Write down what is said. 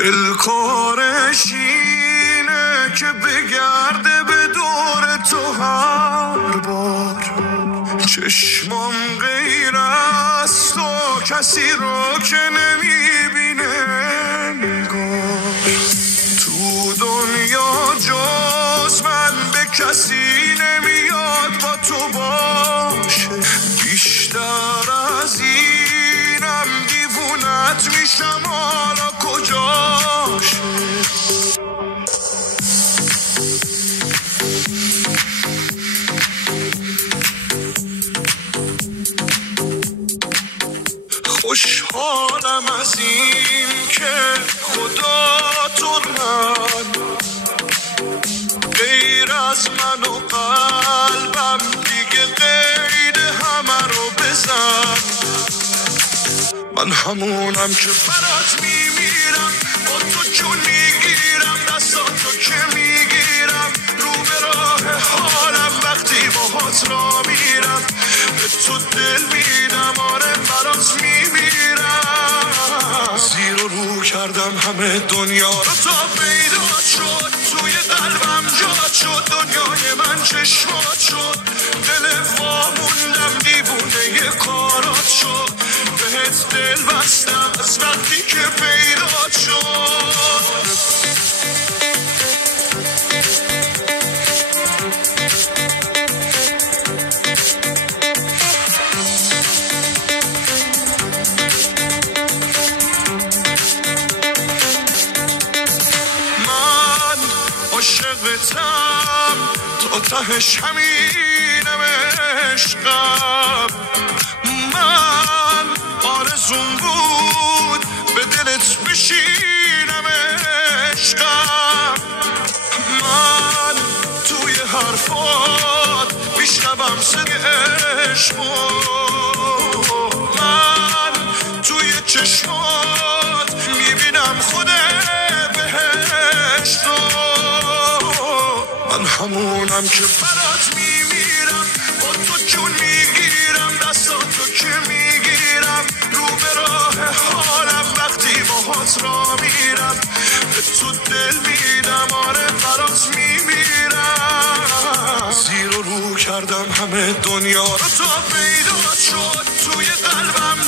دلکارش اینه که بگرده به دور تو هر بار. چشمام غیر از تو کسی رو که نمیبینه نگار. تو دنیا جز من به کسی نمیاد با تو باشه. بیشتر از اینم دیوونت میشم، حالا کجاشه؟ خوشحالم از این که خدا تو من غیر از من و قلبم دیگه قید همه رو بزن. من همونم که برات میمیرم، با تو جون میگیرم، دستاتو که میگیرم، رو به راه حالم وقتی باهات را میرم. به تو دل میدم، آره برات میمیرم. زیر و رو کردم همه دنیا رو تا پیدا شد، توی قلبم جات شد، دنیای من چشمات شد. دل واموندم دیوونه کارات شد، بهت دل بستم از وقتی که پیدا شد. عاشقتم تا تهش همینم عشقم. من آرزوم بود به دلت بشینم عشقم. من توی حرفات میشنوم صدای عشقو، من توی چشمات میبینم خود بهشتو. من همونم که برات میمیرم، با تو جون میگیرم، دستاتو که میگیرم، رو به راه حالم وقتی باهات را میرم. به تو دل میدم، آره برات میمیرم. زیر و رو کردم همه دنیا رو تا پیدا شد، توی قلبم